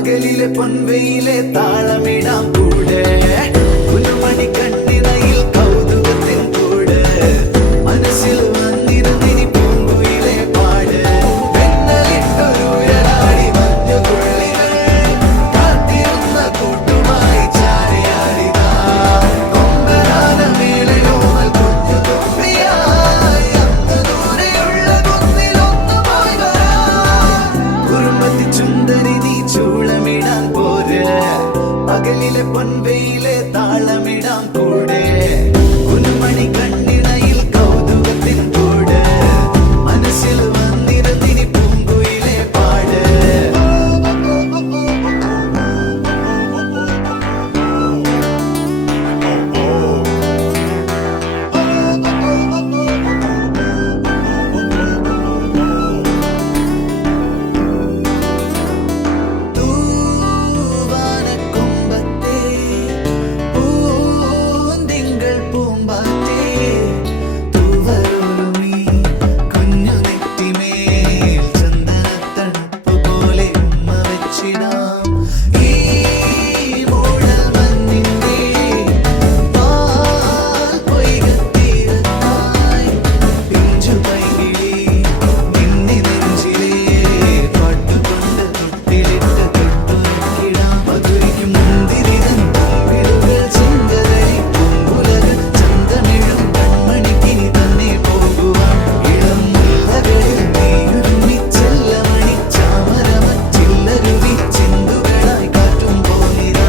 പകലിലെ പൊൻവെയിലെ താളമിടാം കൂടെ പുലമണി കണ്ണിനയിൽ കൗതുകത്തിൻ കൂടെ മനസ്സിൽ വന്നിരുന്നിനി പൂങ്കുയിലെ പാട് വെണ്ണലിട്ടൊരുഴലാടി മഞ്ഞുതുള്ളികൾ കാത്തിരുന്ന കൂട്ടുമായി ചാരയാടിതാ കൊമ്പനാന മേളയോമൽ കുഞ്ഞു തുമ്പിയായി അന്ന് ദൂരെയുള്ള കുന്നിലൊന്നുമായി വരാം കുറുമ്പത്തി ചുന്ദരി നീ ചൂളമിടാൻ പോര് പകലിലെ പൊൻവെയിലെ താളമിടാം കൂടെ കുഞ്ഞുമണി കണ്ണിണയിൽ കൗതുകത്തിൻ കൂടെ മനസ്സിൽ വന്നിരുന്നിനി പൂങ്കുയിലെ പാട് തൂവാനക്കൊമ്പത്തെ പൂന്തിങ്കൾ പൂമ്പാറ്റേ തൂവലോലുമീ കുഞ്ഞു നെറ്റിമേൽ ചന്ദനത്തണുപ്പ് പോലെ ഉമ്മ വെച്ചിടാം ഈ മൂടൽ മഞ്ഞിന്റെ പാൽ പൊയ്കത്തീരത്തായി പിഞ്ചു പൈകിളി നിന്നി നെഞ്ചിലെ പാട്ടുകൊണ്ട് തൊട്ടിലിട്ട് തൊട്ടുനോക്കിടാം മധുരിക്കും മുന്തിരിതൻ തമ്പിടുകൾ ചിന്തതൈ പൂങ്കുലക ചന്തമിഴും കൺമണിക്കിനി തന്നെ പോകുവാൻ ഇളം മുല്ലകളിൽ നീയുരുമി ചെല്ലമണി ചാമരമച്ചില്ലരുവി ചിന്തുകളായി കാറ്റും പോലിരാ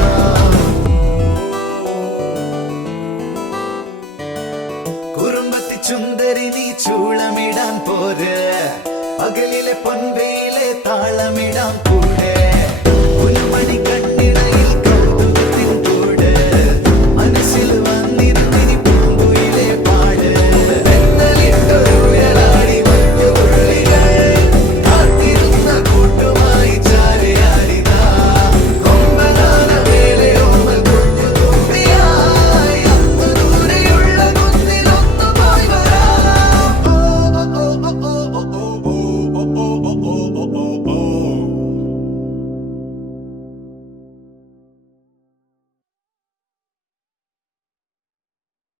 കുറുമ്പത്തി ചുന്ദരി നീ ചൂളമിടാൻ പോര് പകലിലെ പൊൻവെയിലെ താളമിടാം